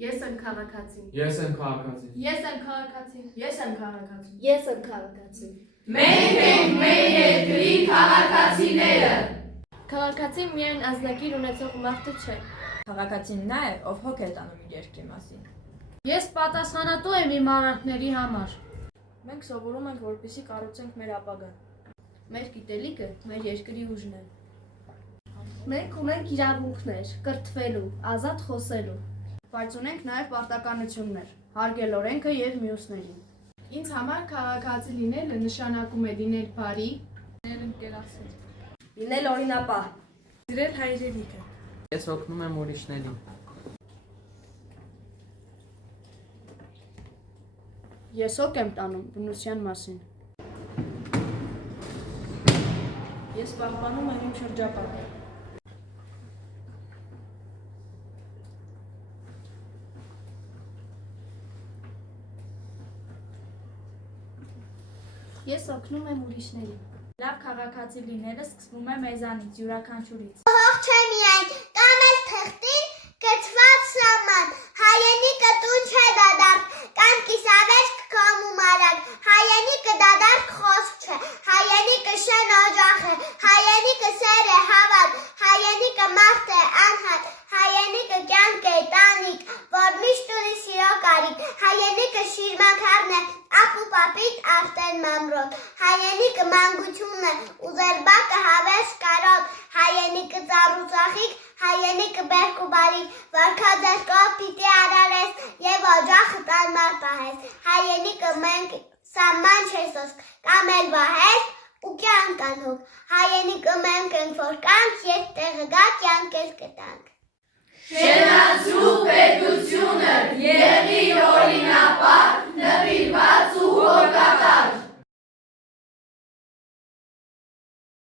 Ես եմ քաղաքացին։ Ես եմ քաղաքացին։ Ես եմ քաղաքացին։ Ես եմ քաղաքացին։ Ես եմ քաղաքացին։ Մենք ենք մեր երկրի քաղաքացիները։ Քաղաքացին միայն ազնագիր ունեցող մարդը չէ։ Քաղաքացին նա է, ով հոգ է տանում իր երկրի մասին։ Ես պատասխանատու եմ իմ արարքների համար։ Մենք սովորում ենք, որպեսզի կառուցենք մեր ապագան։ Մեր գիտելիքը մեր երկրի ուժն է։ Մենք ունենք իրավունքներ, կրթվելու, ազատ խոսելու։ Բայց ունենք նաև պարտականություններ, հարգել օրենքը եւ մյուսներին։ Ինձ համար քաղաքացի լինելը նշանակում է լինել բարի, Լինել ընկերասեր։ Լինել օրինապահ։ Սիրել հայրենիքը։ Ես օգնում եմ ուրիշներին։ Ես հոգ եմ տանում բնության մասին։ Ես պահպանում եմ իմ շրջապատը։ Ես օգնում եմ ուրիշներին։ Լավ քաղաքացի լինելը սկսվում է մեզանից, յուրաքանչյուրից։ Հող չէ միայն, կամ էլ թղթին գծված սահման, հայրենիքը տուն չէ դադարք, կամ կիսավերք կամում արագ, հայրենիքը դադարք խոսք չէ, հայրենիքը շեն օջախ է, հայրենիքը սեր է հավատ, հայրենիքը մարդ է անհատ, հայրենիքը կյանք է տանիք, որ միշտ ունի սիրո կարիք, հայրենիքը շիրմաքարն է, ախ ու պապիտ արտեն մամրոտ, հայրենիքը մանկություն է, ուզերբակը հավես կարոտ, հայրենիքը ծառուցախիկ, հայրենիքը բերք ու բարիք, վարքաձերքով պիտի արարես և օջախը տանմար պահես, հայրենիքը մենք սաման չես ոսկ, կամ էլ վահես ու կյանք անհոգ, հայրենիքը մենք ենք որ կանք, երբ տեղը գա կյանք էլ կտանք։ Շենացու